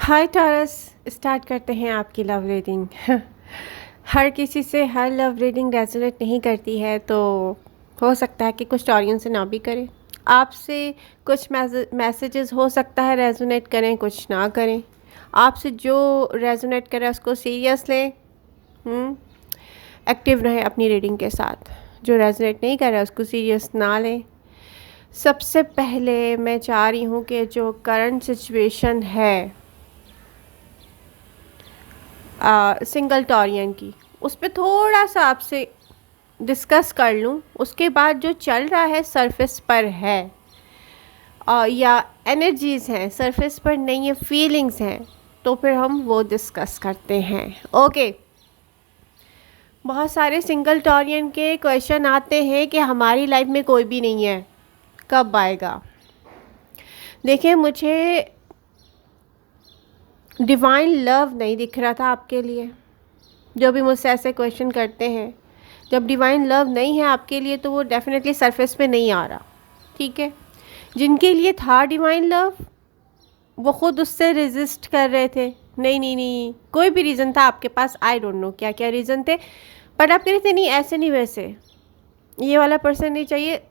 हाय taurus, start करते हैं आपकी लव रीडिंग। हर किसी से हर लव रीडिंग रेजोनेट नहीं करती है, तो हो सकता है कि कुछ टॉरियन से ना भी करें। आपसे कुछ मैसेजेस हो सकता है रेजोनेट करें, कुछ ना करें। आपसे जो रेजोनेट करे उसको सीरियस लें, एक्टिव रहें अपनी रीडिंग के साथ। जो रेजोनेट नहीं कर रहा उसको सीरियस ना लें। सबसे पहले मैं चाह रही हूँ कि जो करंट सिचुएशन है सिंगल टॉरियन की, उस पर थोड़ा सा आपसे डिस्कस कर लूँ। उसके बाद जो चल रहा है सरफेस पर है, या एनर्जीज़ हैं सरफेस पर नहीं, ये फीलिंग्स हैं, तो फिर हम वो डिस्कस करते हैं। ओके। बहुत सारे सिंगल टॉरियन के क्वेश्चन आते हैं कि हमारी लाइफ में कोई भी नहीं है, कब आएगा। देखिए, मुझे डिवाइन लव नहीं दिख रहा था आपके लिए। जो भी मुझसे ऐसे क्वेश्चन करते हैं, जब डिवाइन लव नहीं है आपके लिए तो वो डेफिनेटली सरफेस पे नहीं आ रहा। ठीक है। जिनके लिए था डिवाइन लव, वो खुद उससे रेजिस्ट कर रहे थे। नहीं नहीं नहीं, कोई भी रीज़न था आपके पास, आई डोंट नो क्या क्या रीज़न थे, बट आप कह रहे थे नहीं ऐसे नहीं, वैसे ये वाला पर्सन नहीं चाहिए,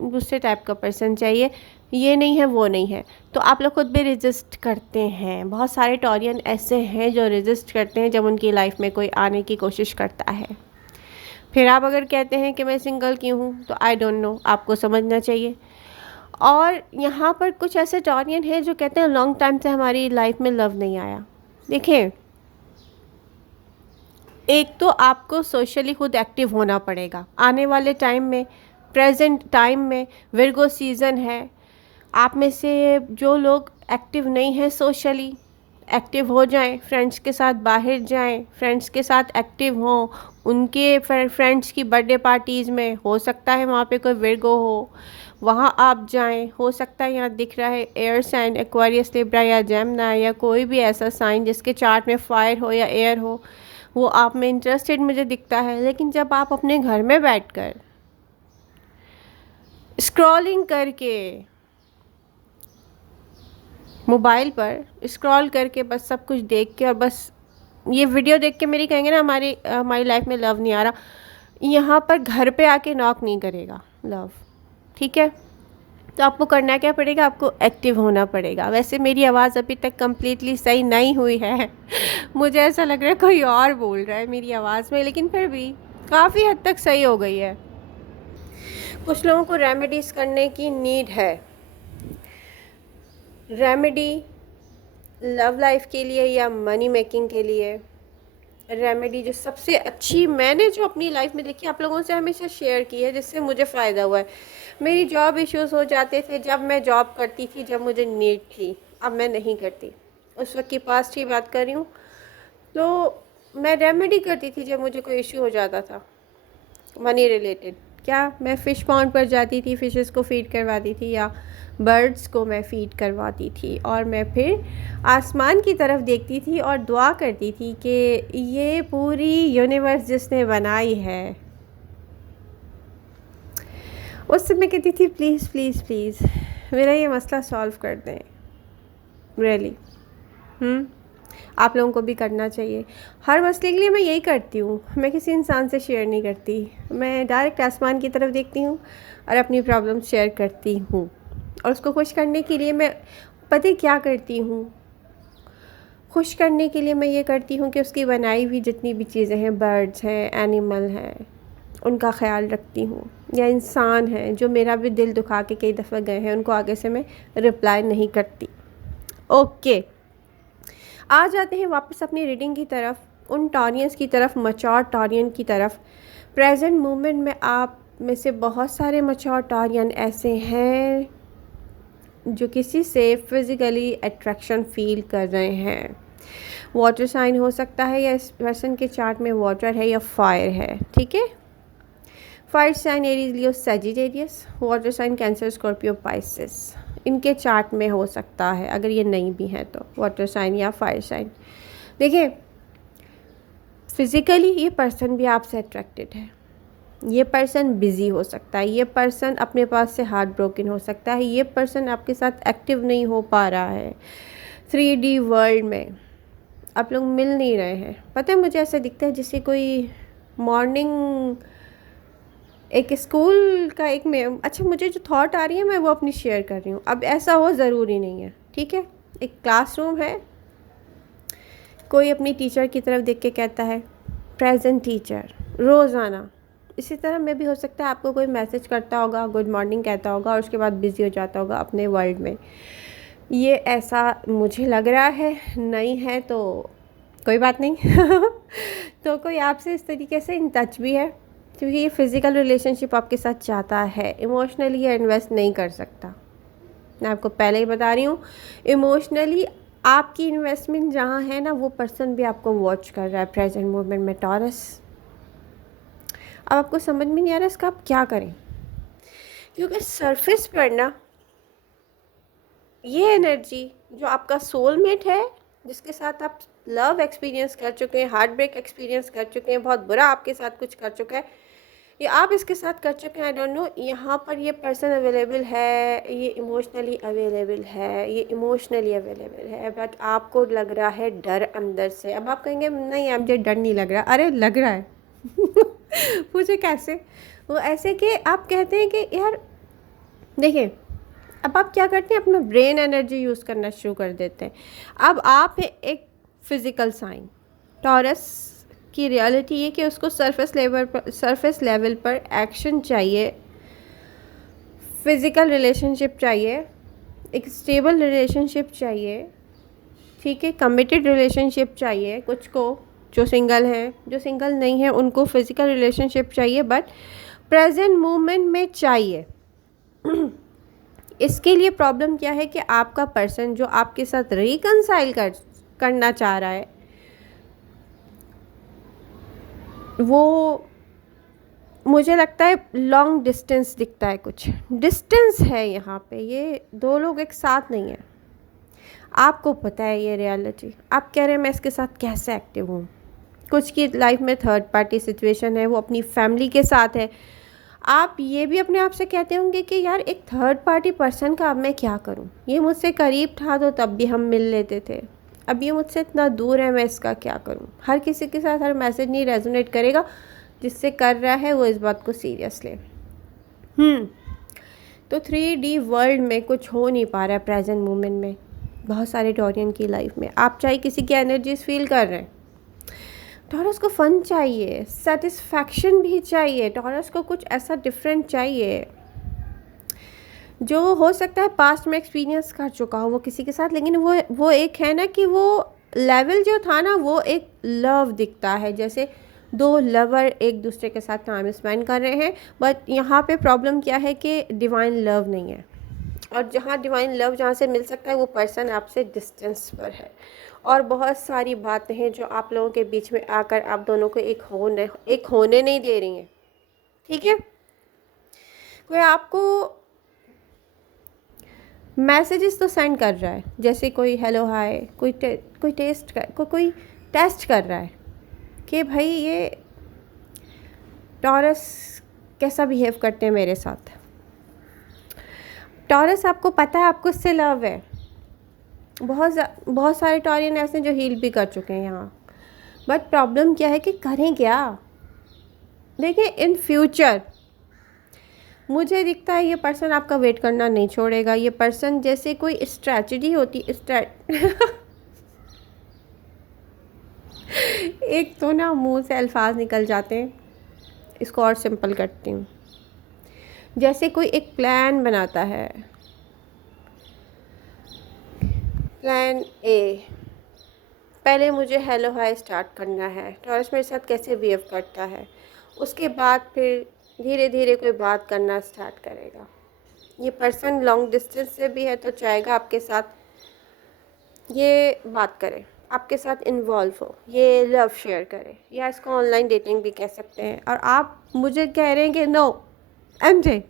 दूसरे टाइप का पर्सन चाहिए, ये नहीं है वो नहीं है। तो आप लोग खुद भी रेजिस्ट करते हैं। बहुत सारे टॉरियन ऐसे हैं जो रेजिस्ट करते हैं जब उनकी लाइफ में कोई आने की कोशिश करता है। फिर आप अगर कहते हैं कि मैं सिंगल क्यों हूँ, तो आई डोंट नो, आपको समझना चाहिए। और यहाँ पर कुछ ऐसे टॉरियन हैं जो कहते हैं लॉन्ग टाइम से हमारी लाइफ में लव नहीं आया। देखें, एक तो आपको सोशली खुद एक्टिव होना पड़ेगा आने वाले टाइम में। प्रेजेंट टाइम में विर्गो सीज़न है। आप में से जो लोग एक्टिव नहीं हैं सोशली, एक्टिव हो जाएं, फ्रेंड्स के साथ बाहर जाएं, फ्रेंड्स के साथ एक्टिव हों। उनके फ्रेंड्स की बर्थडे पार्टीज़ में हो सकता है वहाँ पे कोई विर्गो हो, वहाँ आप जाएं। हो सकता है यहाँ दिख रहा है एयर साइन, एक्वेरियस, लिब्रा या जेमिनी, या कोई भी ऐसा साइन जिसके चार्ट में फायर हो या एयर हो, वो आप में इंटरेस्टेड मुझे दिखता है। लेकिन जब आप अपने घर में बैठकर स्क्रॉलिंग करके, मोबाइल पर स्क्रॉल करके, बस सब कुछ देख के और बस ये वीडियो देख के मेरी कहेंगे ना हमारी हमारी लाइफ में लव नहीं आ रहा, यहाँ पर घर पे आके नॉक नहीं करेगा लव। ठीक है। तो आपको करना क्या पड़ेगा, आपको एक्टिव होना पड़ेगा। वैसे मेरी आवाज़ अभी तक कम्प्लीटली सही नहीं हुई है। मुझे ऐसा लग रहा है कोई और बोल रहा है मेरी आवाज़ में, लेकिन फिर भी काफ़ी हद तक सही हो गई है। कुछ लोगों को रेमेडीज़ करने की नीड है। रेमेडी लव लाइफ के लिए या मनी मेकिंग के लिए, रेमेडी जो सबसे अच्छी मैंने जो अपनी लाइफ में देखी, आप लोगों से हमेशा शेयर की है, जिससे मुझे फ़ायदा हुआ है। मेरी जॉब इश्यूज़ हो जाते थे जब मैं जॉब करती थी, जब मुझे नीड थी। अब मैं नहीं करती, उस वक्त की पास्ट की बात कर रही हूँ। तो मैं रेमेडी करती थी जब मुझे कोई इश्यू हो जाता था मनी रिलेटेड। क्या, मैं फ़िश पॉन्ड पर जाती थी, फ़िशेस को फीड करवाती थी, या बर्ड्स को मैं फ़ीड करवाती थी, और मैं फिर आसमान की तरफ देखती थी और दुआ करती थी कि ये पूरी यूनिवर्स जिसने बनाई है, उस समय कहती थी प्लीज़ प्लीज़ प्लीज़ मेरा ये मसला सॉल्व कर दें। रियली आप लोगों को भी करना चाहिए। हर मसले के लिए मैं यही करती हूँ, मैं किसी इंसान से शेयर नहीं करती। मैं डायरेक्ट आसमान की तरफ देखती हूँ और अपनी प्रॉब्लम शेयर करती हूँ, और उसको खुश करने के लिए मैं पता क्या करती हूँ, खुश करने के लिए मैं ये करती हूँ कि उसकी बनाई हुई जितनी भी चीज़ें हैं, बर्ड्स हैं, एनिमल हैं, उनका ख्याल रखती हूँ। या इंसान हैं जो मेरा भी दिल दुखा के कई दफ़ा गए हैं, उनको आगे से मैं रिप्लाई नहीं करती। ओके, आ जाते हैं वापस अपनी रीडिंग की तरफ, उन टॉरियंस की तरफ, मच्योर टॉरियन की तरफ। प्रेजेंट मोमेंट में आप में से बहुत सारे मच्योर टॉरियन ऐसे हैं जो किसी से फिज़िकली अट्रैक्शन फील कर रहे हैं। वाटर साइन हो सकता है, या इस पर्सन के चार्ट में वाटर है या फायर है। ठीक है। Fire sign Aries, Leo, Sagittarius. Water sign Cancer, Scorpio, Pisces, इनके चार्ट में हो सकता है, अगर ये नहीं भी है तो, वाटर साइन या फायर साइन। देखिए, फिज़िकली ये पर्सन भी आपसे अट्रैक्टेड है। ये पर्सन बिज़ी हो सकता है, ये पर्सन अपने पास से हार्ट ब्रोकन हो सकता है, ये पर्सन आपके साथ एक्टिव नहीं हो पा रहा है। 3D वर्ल्ड में आप लोग मिल नहीं रहे हैं। पता है, मुझे ऐसा दिखता है जैसे कोई मॉर्निंग एक स्कूल का एक में, अच्छा मुझे जो थॉट आ रही है मैं वो अपनी शेयर कर रही हूँ। अब ऐसा हो ज़रूरी नहीं है, ठीक है। एक क्लासरूम है, कोई अपनी टीचर की तरफ देख के कहता है प्रेजेंट टीचर रोज़ाना। इसी तरह में भी हो सकता है आपको कोई मैसेज करता होगा, गुड मॉर्निंग कहता होगा और उसके बाद बिज़ी हो जाता होगा अपने वर्ल्ड में। ये ऐसा मुझे लग रहा है, नहीं है तो कोई बात नहीं। तो कोई आपसे इस तरीके से इन टच भी है, क्योंकि ये फ़िज़िकल रिलेशनशिप आपके साथ चाहता है, इमोशनली ये इन्वेस्ट नहीं कर सकता। मैं आपको पहले ही बता रही हूँ, इमोशनली आपकी इन्वेस्टमेंट जहाँ है ना, वो पर्सन भी आपको वॉच कर रहा है प्रेजेंट मोमेंट में टॉरस। अब आपको समझ में नहीं आ रहा इसका आप क्या करें, क्योंकि सरफेस पर ना ये एनर्जी जो आपका सोलमेट है, जिसके साथ आप लव एक्सपीरियंस कर चुके हैं, हार्ट ब्रेक एक्सपीरियंस कर चुके हैं, बहुत बुरा आपके साथ कुछ कर चुका है, ये आप इसके साथ कर चुके हैं, आई डोंट नो, यहाँ पर ये पर्सन अवेलेबल है, ये इमोशनली अवेलेबल है, ये इमोशनली अवेलेबल है, बट आपको लग रहा है डर अंदर से। अब आप कहेंगे नहीं मुझे डर नहीं लग रहा, अरे लग रहा है। पूछे कैसे? वो ऐसे कि आप कहते हैं कि यार देखिए, अब आप क्या करते हैं, अपना ब्रेन एनर्जी यूज़ करना शुरू कर देते हैं। अब आप है एक फिज़िकल साइन, टॉरस की रियलिटी ये कि उसको सरफेस लेवल पर एक्शन चाहिए, फिज़िकल रिलेशनशिप चाहिए, एक स्टेबल रिलेशनशिप चाहिए, ठीक है, कमिटेड रिलेशनशिप चाहिए। कुछ को जो सिंगल हैं, जो सिंगल नहीं हैं उनको फिज़िकल रिलेशनशिप चाहिए, बट प्रेजेंट मोमेंट में चाहिए। इसके लिए प्रॉब्लम क्या है कि आपका पर्सन जो आपके साथ रिकंसाइल करना चाह रहा है, वो मुझे लगता है लॉन्ग डिस्टेंस दिखता है, कुछ डिस्टेंस है यहाँ पे, ये दो लोग एक साथ नहीं है। आपको पता है ये रियलिटी, आप कह रहे हैं मैं इसके साथ कैसे एक्टिव हूँ। कुछ की लाइफ में थर्ड पार्टी सिचुएशन है, वो अपनी फैमिली के साथ है। आप ये भी अपने आप से कहते होंगे कि यार एक थर्ड पार्टी पर्सन का अब मैं क्या करूं, ये मुझसे करीब था तो तब भी हम मिल लेते थे, अब ये मुझसे इतना दूर है, मैं इसका क्या करूं। हर किसी के साथ हर मैसेज नहीं रेजोनेट करेगा, जिससे कर रहा है वो इस बात को सीरियस ले। तो 3D वर्ल्ड में कुछ हो नहीं पा रहा है प्रेजेंट मोमेंट में बहुत सारे टॉरियन की लाइफ में। आप चाहे किसी की एनर्जीज फील कर रहे हैं, टॉरस को फन चाहिए, सेटिस्फैक्शन भी चाहिए, टॉरस को कुछ ऐसा डिफरेंट चाहिए जो हो सकता है पास्ट में एक्सपीरियंस कर चुका हो वो किसी के साथ, लेकिन वो एक है ना कि वो लेवल जो था ना, वो एक लव दिखता है, जैसे दो लवर एक दूसरे के साथ टाइम स्पेंड कर रहे हैं। बट यहाँ पे प्रॉब्लम क्या है कि डिवाइन लव नहीं है, और जहाँ डिवाइन लव जहाँ से मिल सकता है वो पर्सन आपसे डिस्टेंस पर है, और बहुत सारी बातें हैं जो आप लोगों के बीच में आकर आप दोनों को एक होने नहीं दे रही हैं, ठीक है। कोई आपको मैसेजेस तो सेंड कर रहा है, जैसे कोई हेलो हाय, कोई टेस्ट कर रहा है कि भाई ये टॉरस कैसा बिहेव करते हैं मेरे साथ। टॉरस आपको पता है आपको उससे लव है, बहुत सारे टॉरियन ऐसे जो हील भी कर चुके हैं यहाँ, बट प्रॉब्लम क्या है कि करें क्या। देखिए इन फ्यूचर मुझे दिखता है ये पर्सन आपका वेट करना नहीं छोड़ेगा। ये पर्सन जैसे कोई स्ट्रैटेजी होती एक तो ना मुंह से अल्फाज निकल जाते हैं, इसको और सिंपल करती हूँ। जैसे कोई एक प्लान बनाता है, प्लान ए, पहले मुझे हेलो हाय स्टार्ट करना है, टॉरस मेरे साथ कैसे बिहेव करता है, उसके बाद फिर धीरे धीरे कोई बात करना स्टार्ट करेगा। ये पर्सन लॉन्ग डिस्टेंस से भी है तो चाहेगा आपके साथ ये बात करे, आपके साथ इन्वॉल्व हो, ये लव शेयर करे, या इसको ऑनलाइन डेटिंग भी कह सकते हैं। और आप मुझे कह रहे हैं कि नो एमजे,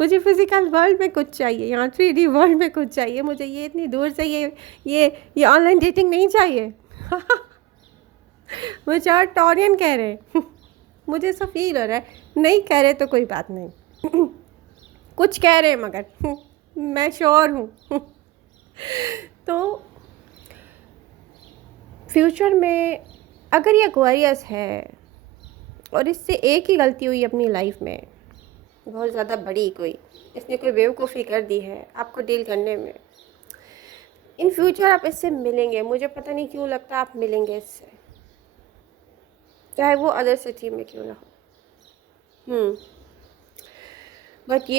मुझे फिज़िकल वर्ल्ड में कुछ चाहिए, यहाँ 3D वर्ल्ड में कुछ चाहिए, मुझे ये इतनी दूर से ये ऑनलाइन डेटिंग नहीं चाहिए। मुझे और टॉरियन कह रहे हैं। मुझे ऐसा फील हो रहा है, नहीं कह रहे तो कोई बात नहीं। कुछ कह रहे हैं मगर मैं श्योर हूँ। तो फ्यूचर में अगर ये एक्वेरियस है और इससे एक ही गलती हुई अपनी लाइफ में, बहुत ज़्यादा बड़ी कोई, इसने कोई बेवकूफ़ी कर दी है आपको डील करने में, इन फ्यूचर आप इससे मिलेंगे, मुझे पता नहीं क्यों लगता है आप मिलेंगे इससे, चाहे वो अदर सिटी में क्यों ना हो। बट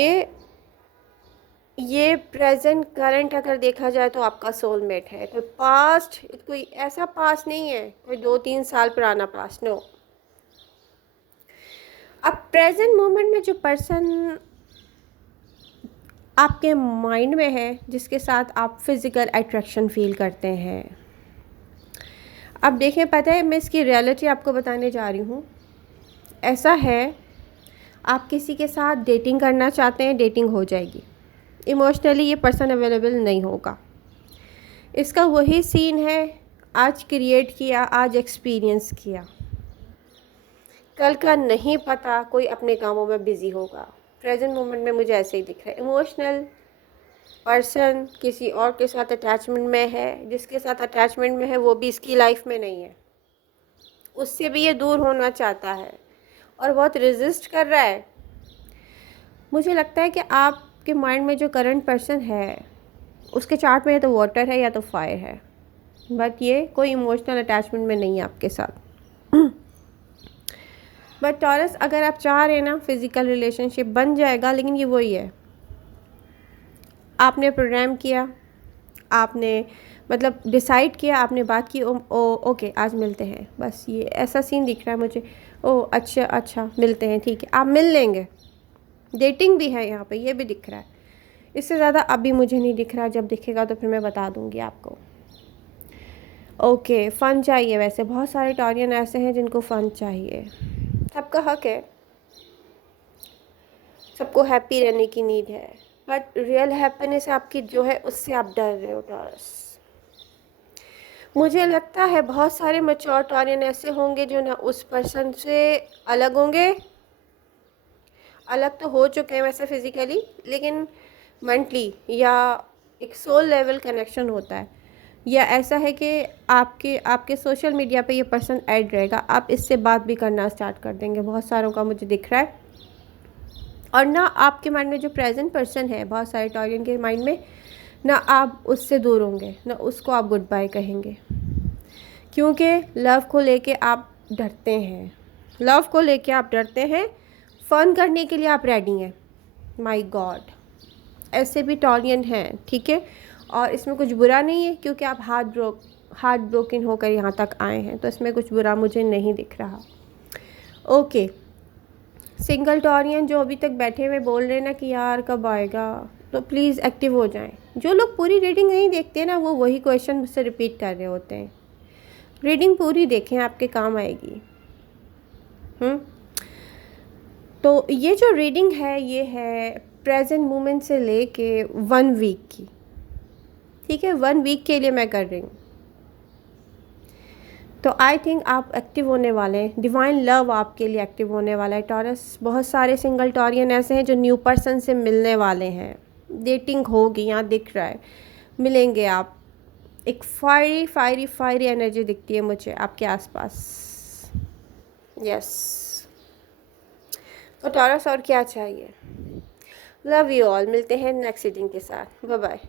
ये प्रेजेंट करंट अगर देखा जाए तो आपका सोलमेट है। कोई पास्ट, कोई ऐसा पास्ट नहीं है कोई 2-3 साल पुराना पास्ट, नो। अब प्रेजेंट मोमेंट में जो पर्सन आपके माइंड में है, जिसके साथ आप फिज़िकल अट्रैक्शन फील करते हैं, अब देखें, पता है मैं इसकी रियलिटी आपको बताने जा रही हूँ। ऐसा है, आप किसी के साथ डेटिंग करना चाहते हैं, डेटिंग हो जाएगी, इमोशनली ये पर्सन अवेलेबल नहीं होगा। इसका वही सीन है, आज क्रिएट किया, आज एक्सपीरियंस किया, कल का नहीं पता, कोई अपने कामों में बिज़ी होगा। प्रेजेंट मोमेंट में मुझे ऐसे ही दिख रहा है, इमोशनल पर्सन किसी और के साथ अटैचमेंट में है, जिसके साथ अटैचमेंट में है वो भी इसकी लाइफ में नहीं है, उससे भी ये दूर होना चाहता है और बहुत रेजिस्ट कर रहा है। मुझे लगता है कि आपके माइंड में जो करंट पर्सन है उसके चार्ट में या तो वाटर है या तो फायर है, बट ये कोई इमोशनल अटैचमेंट में नहीं है आपके साथ। बट टॉरस, अगर आप चाह रहे हैं ना, फिज़िकल रिलेशनशिप बन जाएगा, लेकिन ये वही है, आपने प्रोग्राम किया, आपने मतलब डिसाइड किया, आपने बात की, ओके आज मिलते हैं, बस ये ऐसा सीन दिख रहा है मुझे। ओ अच्छा मिलते हैं, ठीक है, आप मिल लेंगे, डेटिंग भी है यहाँ पे, ये भी दिख रहा है। इससे ज़्यादा अभी मुझे नहीं दिख रहा, जब दिखेगा तो फिर मैं बता दूँगी आपको। ओके, फ़न चाहिए, वैसे बहुत सारे टॉरियन ऐसे हैं जिनको फ़न चाहिए, सबका हक है, सबको हैप्पी रहने की नीड है, बट रियल हैप्पीनेस आपकी जो है उससे आप डर रहे हो टॉरस। मुझे लगता है बहुत सारे मैच्योर टॉरियन ऐसे होंगे जो ना उस पर्सन से अलग होंगे, अलग तो हो चुके हैं वैसे फिज़िकली, लेकिन मेंटली या एक सोल लेवल कनेक्शन होता है, या ऐसा है कि आपके सोशल मीडिया पे ये पर्सन ऐड रहेगा, आप इससे बात भी करना स्टार्ट कर देंगे, बहुत सारों का मुझे दिख रहा है। और ना आपके माइंड में जो प्रेजेंट पर्सन है, बहुत सारे टॉरियन के माइंड में, ना आप उससे दूर होंगे, ना उसको आप गुड बाय कहेंगे, क्योंकि लव को लेके आप डरते हैं, लव को लेके आप डरते हैं, फ़न करने के लिए आप रेडी हैं। माय गॉड, ऐसे भी टॉरियन हैं, ठीक है, और इसमें कुछ बुरा नहीं है, क्योंकि आप हार्ट ब्रोकन होकर यहाँ तक आए हैं, तो इसमें कुछ बुरा मुझे नहीं दिख रहा। ओके, सिंगल टॉरियन जो अभी तक बैठे हुए बोल रहे हैं ना कि यार कब आएगा, तो प्लीज़ एक्टिव हो जाएं। जो लोग पूरी रीडिंग नहीं देखते ना, वो वही क्वेश्चन मुझसे रिपीट कर रहे होते हैं। रीडिंग पूरी देखें, आपके काम आएगी। तो ये जो रीडिंग है, ये है प्रेजेंट मोमेंट से लेके 1 वीक की, ठीक है, 1 वीक के लिए मैं कर रही हूँ। तो आई थिंक आप एक्टिव होने वाले हैं, डिवाइन लव आपके लिए एक्टिव होने वाला है टॉरस। बहुत सारे सिंगल टॉरियन ऐसे हैं जो न्यू पर्सन से मिलने वाले हैं, डेटिंग होगी, यहाँ दिख रहा है, मिलेंगे आप। एक फायरी एनर्जी दिखती है मुझे आपके आसपास, यस। तो टॉरस और क्या चाहिए। लव यू ऑल, मिलते हैं नेक्स्ट रीडिंग के साथ, बाय बाय।